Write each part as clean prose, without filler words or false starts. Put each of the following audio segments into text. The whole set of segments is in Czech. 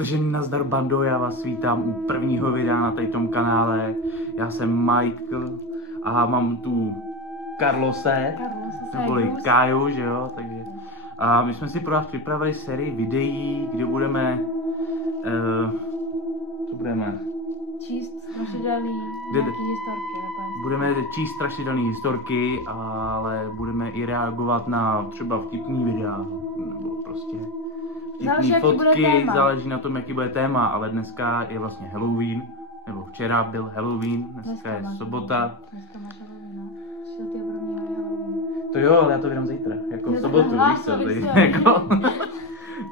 Takže nazdar bando, já vás vítám u prvního videa na tomto kanále. Já jsem Michael a mám tu Carlose, neboli Káju, že jo, takže. A my jsme si pro vás připravili sérii videí, kde budeme, co budeme? Číst strašidelný nějaký historky, nebo Budeme číst strašidelné historky, ale budeme i reagovat na třeba vtipný videa, nebo prostě vtipný fotky, záleží na tom, jaký bude téma, ale dneska je vlastně Halloween, nebo včera byl Halloween, dneska je sobota. Dneska máš Halloween, no. 4. je Halloween. To jo, ale já to vydám zítra, jako v sobotu, víš co, jako.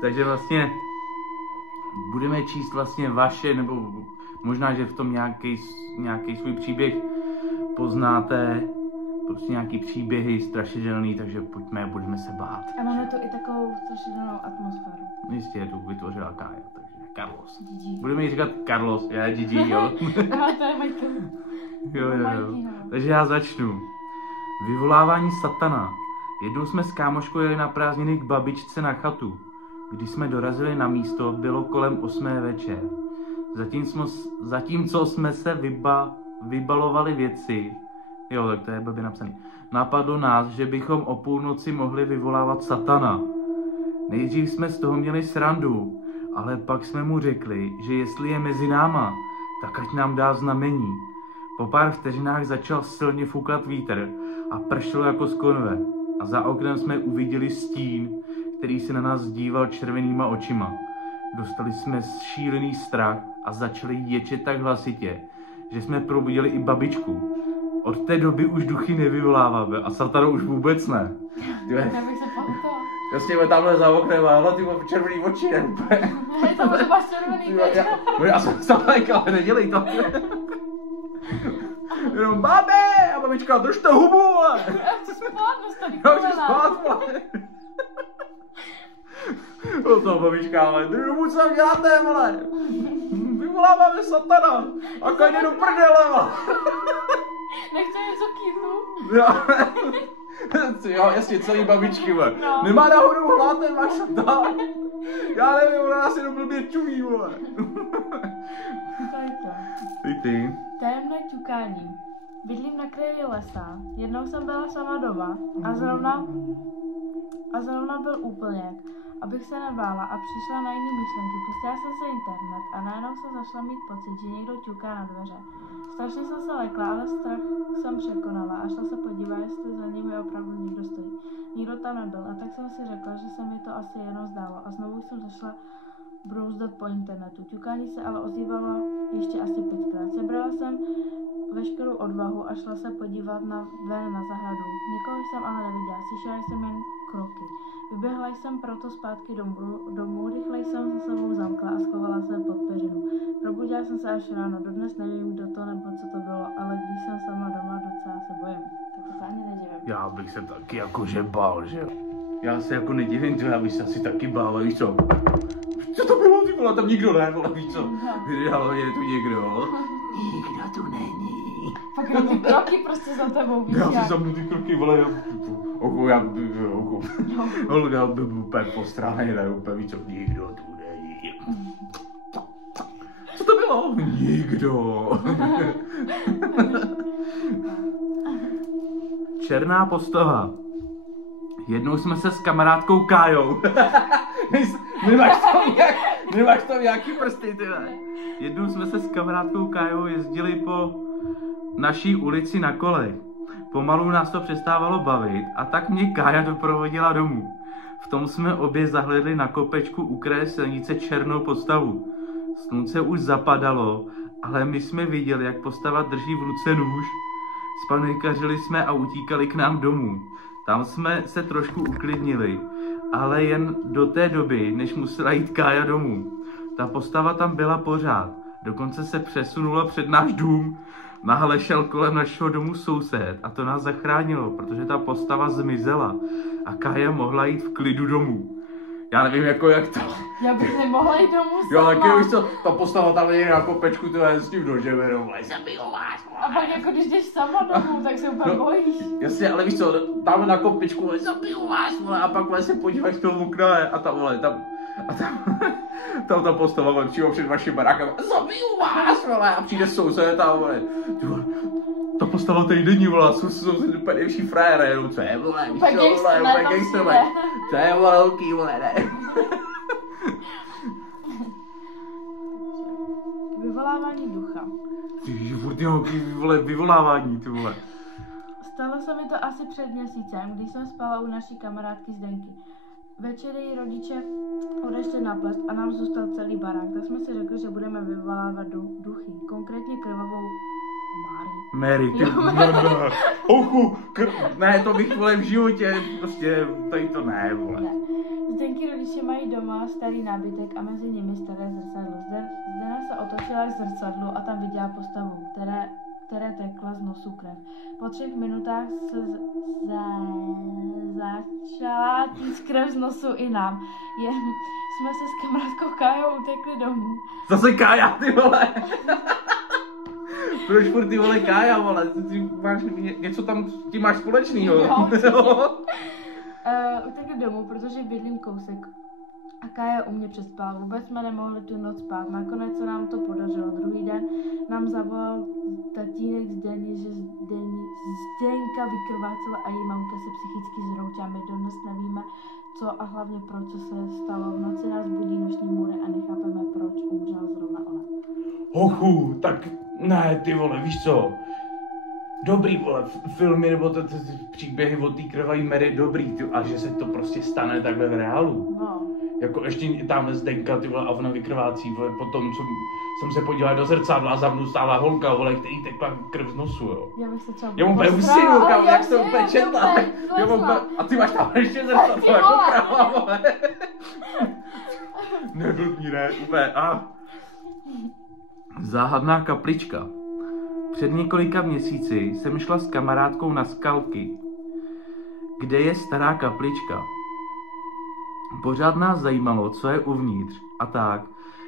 Takže vlastně budeme číst vlastně vaše, nebo možná, že v tom nějaký svůj příběh poznáte, prostě nějaký příběhy strašidelný, takže pojďme, budeme se bát. A máme tu i takovou strašidelnou atmosféru. Jistě, tu vytvořila Kája, takže Carlos. Gigi. Budeme jí říkat Carlos, já Gigi, jo. Aha, to je Michael. Jo. Takže já začnu. Vyvolávání satana. Jednou jsme s kámoškou jeli na prázdniny k babičce na chatu. Když jsme dorazili na místo, bylo kolem 8. večer. Zatímco jsme se vybalovali věci, jo, tak to je blbě napsaný, napadlo nás, že bychom o půlnoci mohli vyvolávat satana. Nejdřív jsme z toho měli srandu, ale pak jsme mu řekli, že jestli je mezi náma, tak ať nám dá znamení. Po pár vteřinách začal silně foukat vítr a pršelo jako z konve. A za oknem jsme uviděli stín, který se na nás díval červenýma očima. Dostali jsme šílený strach a začali ječet tak hlasitě, že jsme probudili i babičku. Od té doby už duchy nevyvoláváme a satana už vůbec ne. Jasně, tamhle za oknem a hlavně ty červený oči, ne úplně. Hej, to máš červený oči. Já jsem stále, ale nedělej to. Jenom babe a babička, držte hubu, ale. Já chci spát, dostaví Já chci spát, ale. No to babička, ale držte hubu, co děláte, ale. Vyvoláváme satana a kaně do prdele, ale. Nechce něco kýtnu? Jo, jasně, celý babičky, vole. No. Nemá náhodou hláten, máš satana. Já nevím, ona asi jenom blbě čumí, vole. Ty. Tajemné ťukání. Bydlím na kraji lesa. Jednou jsem byla sama doma a zrovna byl úplněk, abych se nebála a přišla na jiný myšlenky. Pustila jsem se internet a najednou jsem zašla mít pocit, že někdo ťuká na dveře. Strašně jsem se lekla, ale strach jsem překonala a šla se podívat, jestli za nimi opravdu někdo stojí. Nikdo tam nebyl a tak jsem si řekla, že se mi to asi jenom zdálo a znovu jsem zašla brouzdat po internetu. Ťukání se ale ozývalo ještě asi 5krát. Sebrala jsem veškerou odvahu a šla se podívat ven na zahradu. Nikoho jsem ale neviděla, slyšela jsem jen kroky. Vyběhla jsem proto zpátky domů, rychle jsem za sebou zamkla a schovala se pod peřinu. Probudila jsem se až ráno, dodnes nevím, kdo to nebo co to bylo, ale když jsem sama doma, docela se bojím. Tak to se ani nedivím. Já bych se taky jakože bál, že jo. Já se jako nedivím, to já bych se asi taky bál, víš co? Co to bylo, ty vole, tam nikdo ne, vole, víš co? Ale je tu někdo? Nikdo tu není. Fakt jenom ty kroky prostě za tebou, víš jak? Já si zamnu ty kroky, vole, Olga by byl úplně postránej, ne, úplně víc, nikdo tu není. Co to bylo? Nikdo. Černá postava. Jednou jsme se s kamarádkou Kájou. Nemáš tam nějaký prsty, ty ne. Jednou jsme se s kamarádkou Kájou jezdili po naší ulici na kolech. Pomalu nás to přestávalo bavit a tak mě Kája doprovodila domů. V tom jsme obě zahledli na kopečku u kraje silnice černou postavu. Slunce už zapadalo, ale my jsme viděli, jak postava drží v ruce nůž. Spanikařili jsme a utíkali k nám domů. Tam jsme se trošku uklidnili, ale jen do té doby, než musela jít Kája domů. Ta postava tam byla pořád, dokonce se přesunula před náš dům. Náhle šel kolem našeho domu soused a to nás zachránilo, protože ta postava zmizela a Kája mohla jít v klidu domů. Já nevím, jako jak to. Já bych nemohla jít domů sama. Jo, taky už to, ta postava tam je na kopečku, to je s tím nožem jenom, zabiju vás. A pak jako když jdeš sama domů, tak se úplně bojíš. Jasně, ale víš co, tam na kopečku, zabiju vás, vole, a pak se podíváš k tomu okna a tam, vole, tam A tam ta postava vole, přímo před vaším barákem, zabiju vás, vole, a přijde soused a vole, ty vole, ta postava tady není, vole, jsou úplně nejvyšší frajere, jenom co je, vole, víš co, vole, úplně gangsterové, to je velký, vole, ne. Vyvolávání ducha. Ty furt nějaký, vole, vyvolávání, ty vole. Stalo se mi to asi před měsícem, když jsem spala u naší kamarádky Zdenky. Večer její rodiče odešli na ples a nám zůstal celý barák, tak jsme si řekli, že budeme vyvolávat duchy, konkrétně krvavou Mary, ty ne, to bych, vole, v životě, prostě, tady to ne, vole. Ne. Zdenky rodiče mají doma starý nábytek a mezi nimi staré zrcadlo. Zdena se otočila k zrcadlu a tam viděla postavu, které tekla z nosu krev. Po 3 minutách se začala týct krev z nosu i nám. Jsme se s kamarádkou Kájou utekli domů. Zase Kája, ty vole. Proč furt ty vole Kája, vole? Ty máš něco tam, ty máš společnýho. Utekli domů, protože bydlím kousek. A Kája u mě přespala. Vůbec jsme nemohli tu noc spát. Nakonec se nám to podařilo. Druhý den nám zavolal tatínek Zdeny, že Zdenka vykrvácela a její mamka se psychicky zhroutila. My dodnes nevíme, co a hlavně proč se stalo. V noci nás budí noční můry a nechápeme, proč umřela zrovna ona. Hochu, tak ne, ty vole, víš co? Dobrý, vole, filmy nebo ty příběhy o té krvavé Mary dobrý, ty, a že se to prostě stane takhle v reálu. No. Jako ještě tamhle Zdenka, ty vole, a ona vykrvácí, vole, potom, co jsem se podíval do zrcadla a za mnou stála holka, vole, který tekla krev z nosu, jo. Já bych se třeba Já mám úplně usinu, kámo, jak se úplně četla. A ty máš tam ještě zrcadlo, jako kráva, vole. Neblbní, ne, úplně, Záhadná kaplička. Před několika měsíci jsem šla s kamarádkou na Skalky, kde je stará kaplička. Pořád nás zajímalo, co je uvnitř a tak,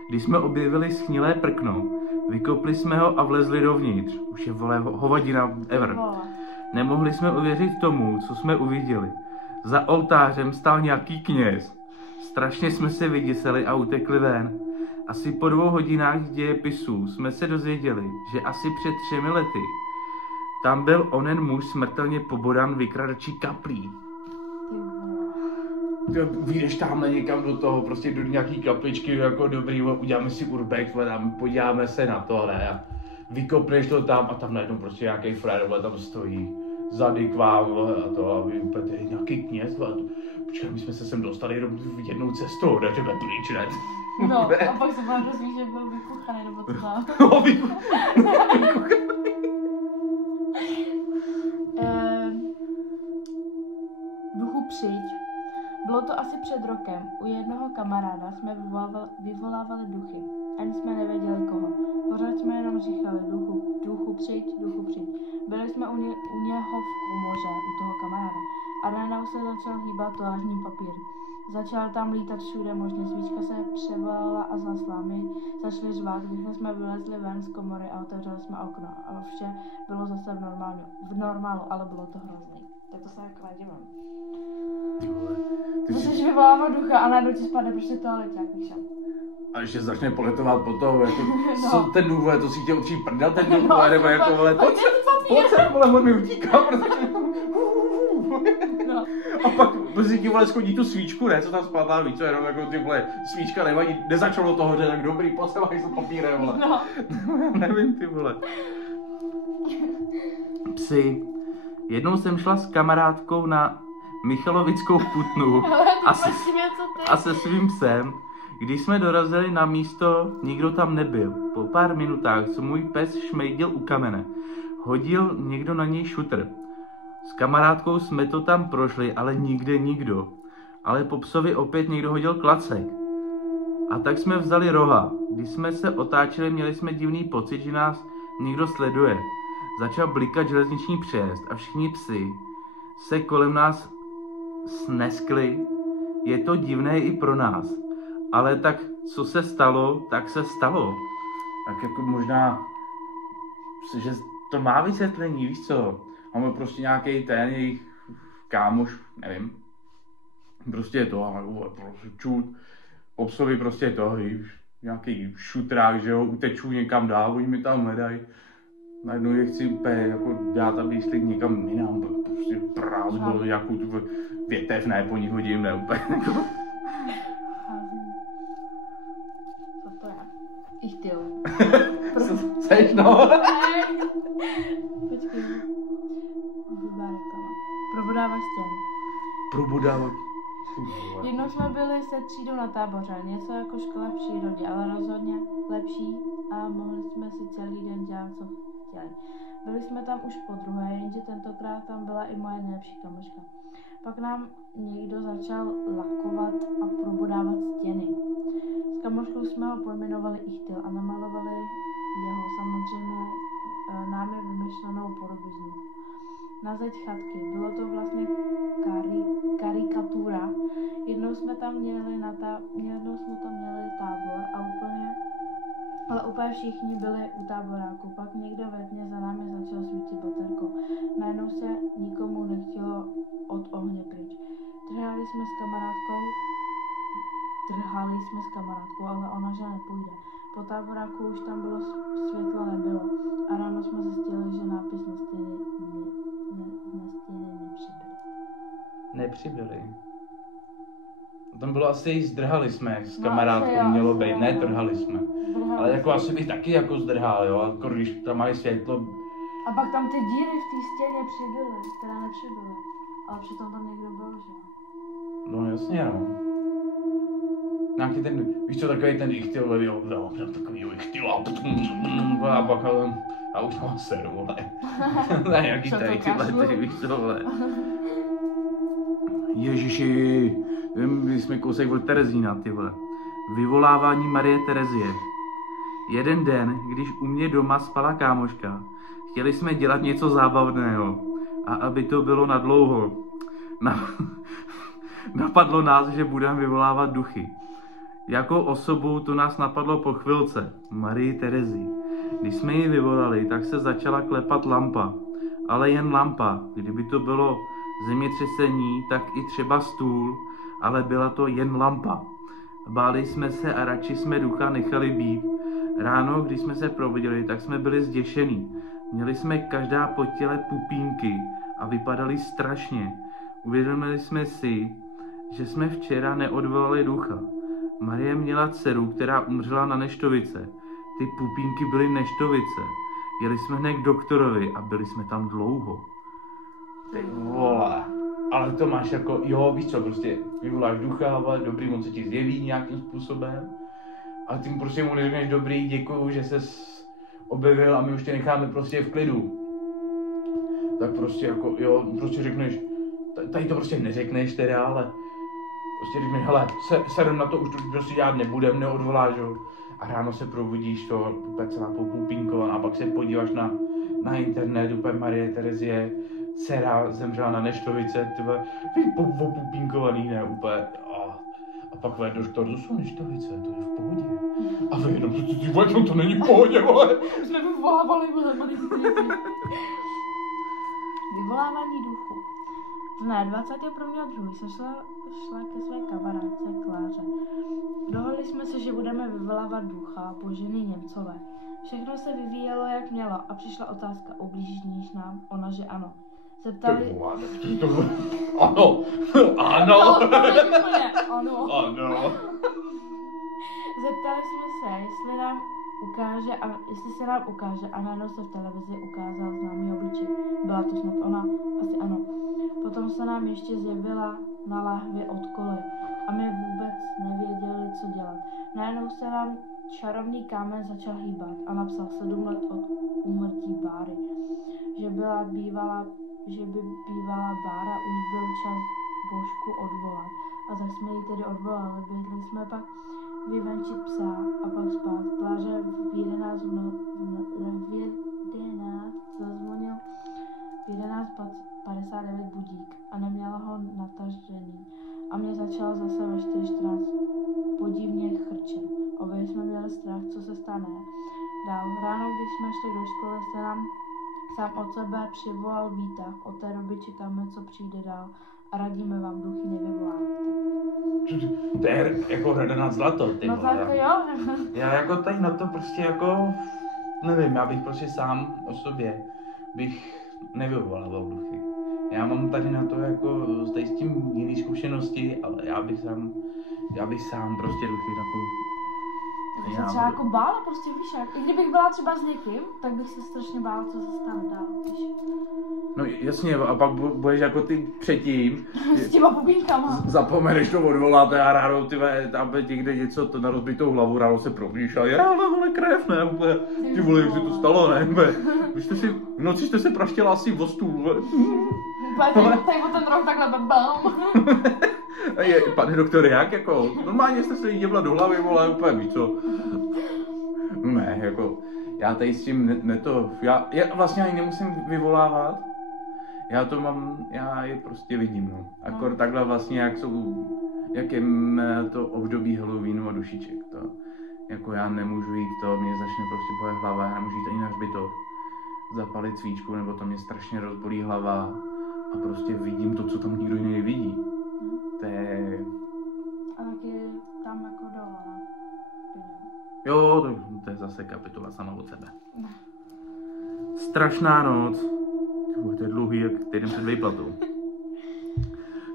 když jsme objevili schnilé prkno, vykopli jsme ho a vlezli dovnitř. Už je, vole, hovadina ever. Nemohli jsme uvěřit tomu, co jsme uviděli. Za oltářem stál nějaký kněz. Strašně jsme se vyděsili a utekli ven. Asi po 2 hodinách dějepisů jsme se dozvěděli, že asi před 3 lety tam byl onen muž smrtelně pobodan vykradačí kaplí. Vyjdeš tamhle někam do toho, prostě do nějaký kapličky, jako dobrý, uděláme si urbex, podíváme se na to, ne, a vykopneš to tam a tam najednou prostě nějaký frajer, tam stojí zady k vám, a to, a vy úplně, tady nějaký kněz, počkej, my jsme se sem dostali jenom jednou cestou, ne, tebe pryč, ne. No, a pak se vám dozví, že byl vykuchaný, nebo to dá. No, vykuchaný. Duchu přijď. Bylo to asi před rokem. U jednoho kamaráda jsme vyvolávali duchy. Ani jsme nevěděli koho. Pořád jsme jenom říkali duchu přijď, duchu přijď. Byli jsme u něho v komoře, u toho kamaráda. A najednou se začal hýbat toaletní papír. Začal tam lítat všude možně, svíčka se převalila a zasla. My začali řvát, když jsme vylezli ven z komory a otevřeli jsme okno. A vše bylo zase v normálu, ale bylo to hrozný. Tak to se jako divím. Ty jsi vyvolávat ducha a najednou ti spadne prostě toaleťák, víš. A ještě začne poletovat po tom, jako, no. Co ten důvod, to si chtěl určitě prdel ten důvod, nebo jako, vole, pojď sem, vole, on mi utíká, protože... No. A pak si ti, vole, schodí tu svíčku, ne, co tam spadla, víš co, jenom jako ty, vole, svíčka nevadí, nezačalo toho, že tak dobrý, pojď sem, máš to papírem, vole. No. Nevím, ty vole. Psi. Jednou jsem šla s kamarádkou na Michalovickou putnu a se svým psem. Když jsme dorazili na místo, nikdo tam nebyl. Po pár minutách, co můj pes šmejdil u kamene, hodil někdo na něj šutr. S kamarádkou jsme to tam prošli, ale nikde nikdo. Ale po psovi opět někdo hodil klacek. A tak jsme vzali roha. Když jsme se otáčeli, měli jsme divný pocit, že nás někdo sleduje. Začal blikat železniční přejezd a všichni psi se kolem nás sneskli. Je to divné i pro nás. Ale tak, co se stalo, tak se stalo. Tak jako možná, že to má vysvětlení, víš co? Máme prostě nějaký ten jejich kámoš, nevím. Prostě je to, ale prostě čut. obsovi prostě to, nějaký šutrák, že jo, uteču někam dál, oni mi tam hledají. Najednou je chci úplně jako dát, aby šli někam jinam, prostě prázbo, nějakou tu větev, ne, po nich hodím, ne, úplně jako. Co to je? Ichtyl. Seš, no. Počkej. Probodávač stěn. Probodávač. Jednou jsme byli se třídou na táboře, něco jako škola v přírodě, ale rozhodně lepší a mohli jsme si celý den dělat, co chtěli. Byli jsme tam už po druhé, jenže tentokrát tam byla i moje nejlepší kamoška. Pak nám někdo začal lakovat a probodávat stěny. S kamoškou jsme ho pojmenovali Ichtyl a namalovali jeho samozřejmě námi vymyšlenou podobiznu. Na zeď chatky. Bylo to vlastně karikatura. Jednou jsme tam měli tábor a úplně všichni byli u táboráku. Pak někdo ve tmě za námi začal svítit baterkou. Najednou se nikomu nechtělo od ohně pryč. Trhali jsme s kamarádkou, ale ona že nepůjde. Po táboráku už tam bylo světlo nebylo a ráno jsme zjistili, že nápis na stěně Nepřibyli. Tam bylo asi zdrhali jsme s kamarádkou, mělo být, ne trhali jsme. Ale jako asi bych taky jako zdrhal, jo, jako když tam mají světlo. A pak tam ty díry v té stěně přibyly, které nepřibyly. Ale přitom tam někdo byl, že? No jasně, no. Nějaký ten, víš co, takový ten Ichtyl, jo, takový Ichtyl a pak a už mám seru, vole. Ne, nějaký tady tyhle, víš co, vole. Ježiši, my jsme kousek od Terezína, ty vole. Vyvolávání Marie Terezie. Jeden den, když u mě doma spala kámoška, chtěli jsme dělat něco zábavného. A aby to bylo nadlouho, napadlo nás, že budeme vyvolávat duchy. Jako osobu to nás napadlo po chvilce, Marii Terezii. Když jsme ji vyvolali, tak se začala klepat lampa. Ale jen lampa. Kdyby to bylo zemětřesení, tak i třeba stůl, ale byla to jen lampa. Báli jsme se a radši jsme ducha nechali být. Ráno, když jsme se probudili, tak jsme byli zděšení. Měli jsme každá po těle pupínky a vypadali strašně. Uvědomili jsme si, že jsme včera neodvolali ducha. Marie měla dceru, která umřela na neštovice. Ty pupínky byly neštovice. Jeli jsme hned k doktorovi a byli jsme tam dlouho. Ty vole. Ale to máš jako, jo, víš co, prostě vyvoláš ducha, ale dobrý, on se ti zjeví nějakým způsobem. A ty prostě mu neřekneš dobrý, děkuju, že ses objevil a my už tě necháme prostě v klidu. Tak prostě jako, jo, prostě řekneš, tady to prostě neřekneš teda, ale prostě řekneš, hele, serem na to už prostě dělat nebudem, neodvoláš, jo. A ráno se probudíš to, úplně celá popupínkovaná, a pak se podíváš na internet, úplně Marie Terezie, dcera zemřela na neštovice, tyhle, popupínkovaný, ne, úplně, a pak vede doktor, to jsou neštovice, to je v pohodě. A vy jenom, to není v pohodě, vole. Jsme vyvolávali, vole, vyvolávání duchu. Dne 21.2. jsem šla ke své kamarádce Kláře. Dohodli jsme se, že budeme vyvolávat ducha po ženy Němcové. Všechno se vyvíjelo, jak mělo, a přišla otázka, ublížíš nám? Ona, že ano. Zeptali... Ano. Zeptali jsme se, jestli se nám ukáže a najednou se v televizi ukázal známý obličej. Byla to snad ona? Asi ano. Potom se nám ještě zjevila na lahvi od koly a my vůbec nevěděli, co dělat. Najednou se nám čarovný kámen začal hýbat a napsal 7 let od úmrtí Báry. Že by bývala Bára, už byl čas Božku odvolat. A tak jsme ji tedy odvolali. Běhli jsme pak vyvenčit psa a pak spát. Kláře v 11 zazvonil v 11:59 budík a neměla ho natažený. A mě začala zase ve 4:14 podivně chrčet. Obě jsme měli strach, co se stane. Dál ráno, když jsme šli do školy, se nám sám od sebe přivolal výtah. Od té doby čekáme, co přijde dál. a radíme vám duchy nevyvolávejte. To je jako rada nad zlato, ty No vole. tak jo. Já jako tady na to prostě jako, nevím, já bych prostě sám o sobě bych nevyvolával duchy. Já mám tady na to jako tady s tím jiný zkušenosti, ale já bych sám prostě duchy jako... Já bych se třeba jako bála, prostě víš jak. I kdybych byla třeba s někým, tak bych se strašně bála, co se stane dál, víš. No jasně, a pak budeš jako ty předtím. S těma bubínkama. Zapomeneš to odvolat a ráno ty tam někde něco to na rozbitou hlavu, ráno se probíš a je, ale vole krev, ne, úplně, ty vole, jak si to stalo, ne, vy jste si, v noci jste se praštěla asi o stůl, Úplně tady o ten rok takhle bam. Pane doktore, jak jako, normálně jste se jí děbla do hlavy, vole, úplně víš co. Ne, jako, já tady s tím já vlastně ani nemusím vyvolávat. Já je prostě vidím, no. Akor takhle vlastně, jak je to období Halloweenu a dušiček, to. Jako já nemůžu jít to, mě začne prostě bolet hlava, já nemůžu jít ani na hřbitov, zapalit svíčku, nebo to mě strašně rozbolí hlava a prostě vidím to, co tam nikdo jiný nevidí. To je... A taky tam jako dole. Jo, to je zase kapitola sama od sebe. Strašná noc. To je dlouhý, jak týden před výplatou.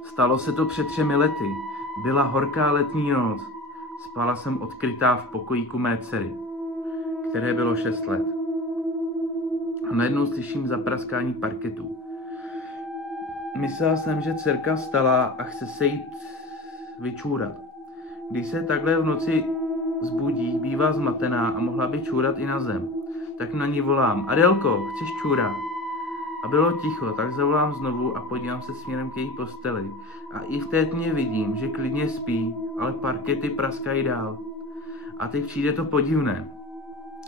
Stalo se to před 3 lety. Byla horká letní noc. Spala jsem odkrytá v pokojíku mé dcery, které bylo 6 let. A najednou slyším zapraskání parketu. Myslela jsem, že dcerka vstala a chce se jít vyčůrat. Když se takhle v noci zbudí, bývá zmatená a mohla by čůrat i na zem. Tak na ní volám: Adelko, chceš čůrat? A bylo ticho, tak zavolám znovu a podívám se směrem k její posteli. A i v té tmě vidím, že klidně spí, ale parkety praskají dál. A teď přijde to podivné.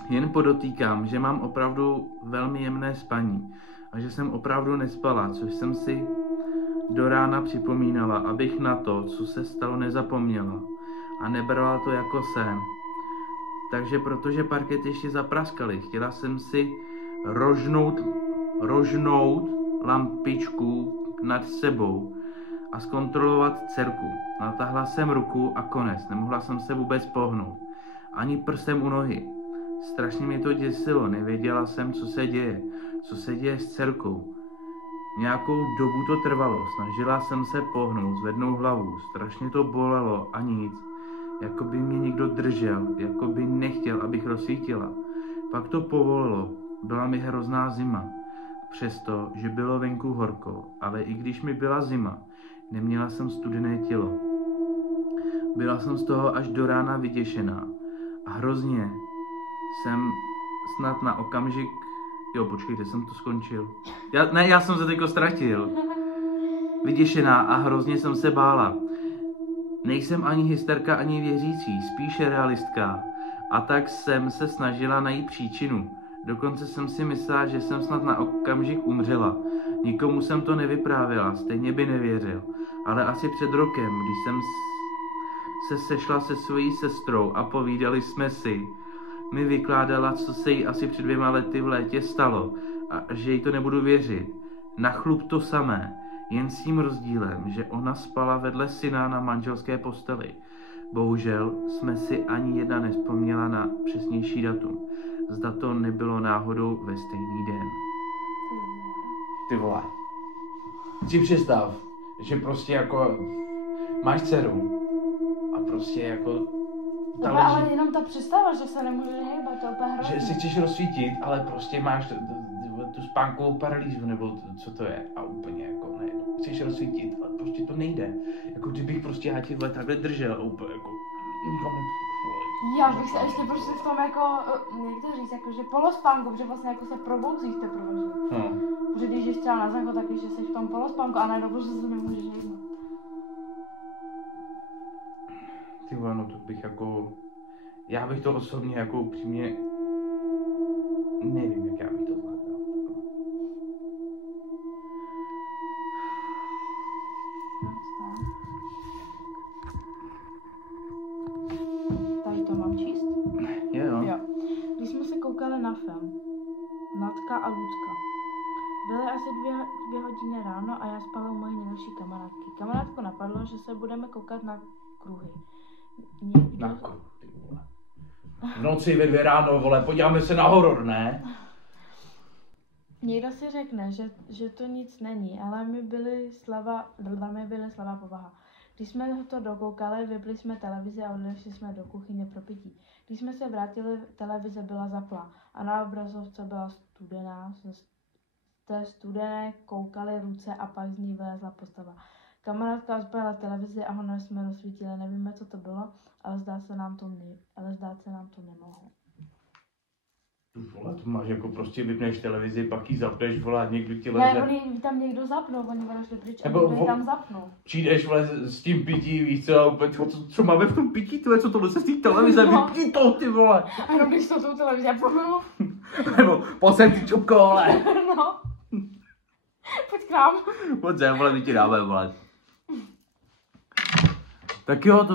Jen podotýkám, že mám opravdu velmi jemné spaní a že jsem opravdu nespala, což jsem si do rána připomínala, abych na to, co se stalo, nezapomněla a nebrala to jako sen. Takže protože parkety ještě zapraskaly, chtěla jsem si rožnout lampičku nad sebou a zkontrolovat dcerku. Natáhla jsem ruku a konec, nemohla jsem se vůbec pohnout. Ani prstem u nohy. Strašně mě to děsilo, nevěděla jsem, co se děje s dcerkou. Nějakou dobu to trvalo, snažila jsem se pohnout, zvednout hlavu, strašně to bolelo a nic. Jako by mě někdo držel, jako by nechtěl, abych rozsvítila. Pak to povolilo, byla mi hrozná zima. Přesto, že bylo venku horko, ale i když mi byla zima, neměla jsem studené tělo. Byla jsem z toho až do rána vyděšená a hrozně jsem snad na okamžik... Jo, počkejte, jsem to skončil. Já jsem se teďko ztratil. Vyděšená a hrozně jsem se bála. Nejsem ani hysterka, ani věřící, spíše realistka. A tak jsem se snažila najít příčinu. Dokonce jsem si myslela, že jsem snad na okamžik umřela. Nikomu jsem to nevyprávěla, stejně by nevěřil. Ale asi před rokem, když jsem se sešla se svojí sestrou a povídali jsme si, mi vykládala, co se jí asi před 2 lety v létě stalo a že jí to nebudu věřit. Na chlup to samé, jen s tím rozdílem, že ona spala vedle syna na manželské posteli. Bohužel jsme si ani jedna nevzpomněla na přesnější datum. Zda to nebylo náhodou ve stejný den. Ty vole. Si představ, že prostě jako máš dceru a prostě jako ta leží. Ale jenom ta představa, že se nemůže hejbat, to je úplně hrozný. Že si chceš rozsvítit, ale prostě máš tu spánkovou paralýzu, nebo co to je, a úplně jako ne, chceš rozsvítit, ale prostě to nejde. Jako kdybych prostě já ti takhle držel a úplně jako... Já bych se ještě prostě v tom jako, jak to říct, jako že polospánku, že vlastně jako se probouzíš teprve, že? Protože když jsi třeba na zanko, tak že jsi v tom polospánku a najednou prostě se nemůžeš hejbat. Ty vole, no to bych jako... Já bych to osobně jako upřímně... Nevím, jak já bych to zvládal. Tady to mám číst? Jo. Když jsme se koukali na film Natka a Lucka, Byly asi 2 hodiny ráno a já spala u mojí nejlepší kamarádky. Kamarádku napadlo, že se budeme koukat na kruhy. Na kruhy, ty vole. V noci ve 2 ráno, vole, podíváme se na horor, ne? Někdo si řekne, že to nic není, ale my byli slabá povaha. Když jsme to dokoukali, vypli jsme televizi a odešli jsme do kuchyně pro pití. Když jsme se vrátili, televize byla zaplá a na obrazovce byla studená. Z té studené koukaly ruce a pak z ní vylezla postava. Kamarádka rozpálila televizi a honor jsme rozsvítili. Nevíme, co to bylo, ale zdát se nám to nemohlo. Vole, to máš jako prostě vypneš televizi, pak ji zapneš, vole, někdo ti leze. Ne, oni tam někdo zapnou, oni odešli pryč a někdo tam zapnou. Přijdeš, vole, s tím pití, víš co, a úplně, co máme v tom pití, tvoje, co tohle se z té televize, vypni to, ty vole. A jenom když to tou televizi, já pohnu. Nebo, pojď sem, ty čupko, vole. No. Pojď k nám. Pojď sem, vole, my ti dáme, vole. Tak jo,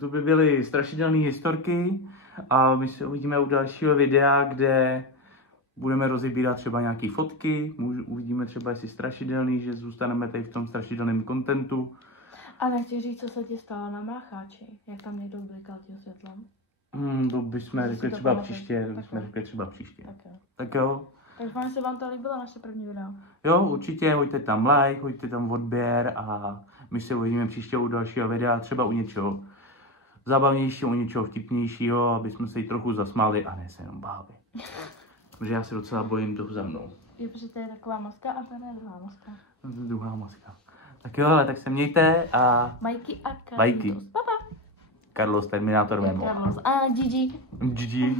to by byly strašidelné historky a my se uvidíme u dalšího videa, kde budeme rozebírat třeba nějaké fotky, uvidíme třeba, jestli strašidelný, že zůstaneme tady v tom strašidelném kontentu. A nechci říct, co se ti stalo na Mácháči, jak tam někdo blikal tím světlem. To bychom řekli třeba příště, Tak jo. Tak vám se vám to líbilo, naše první video. Jo, určitě, hoďte tam like, hoďte tam odběr a my se uvidíme příště u dalšího videa, třeba u něčeho zábavnějšího, u něčeho vtipnějšího, aby jsme se jí trochu zasmáli a ne se jenom báli. Protože já se docela bojím toho za mnou. Je, protože to je taková maska a to je druhá maska. To je druhá maska. Tak jo, ale tak se mějte a... Majky a Carlos. Majky. Papa. Carlos, Terminátor Memo. Carlos a Gigi. Gigi.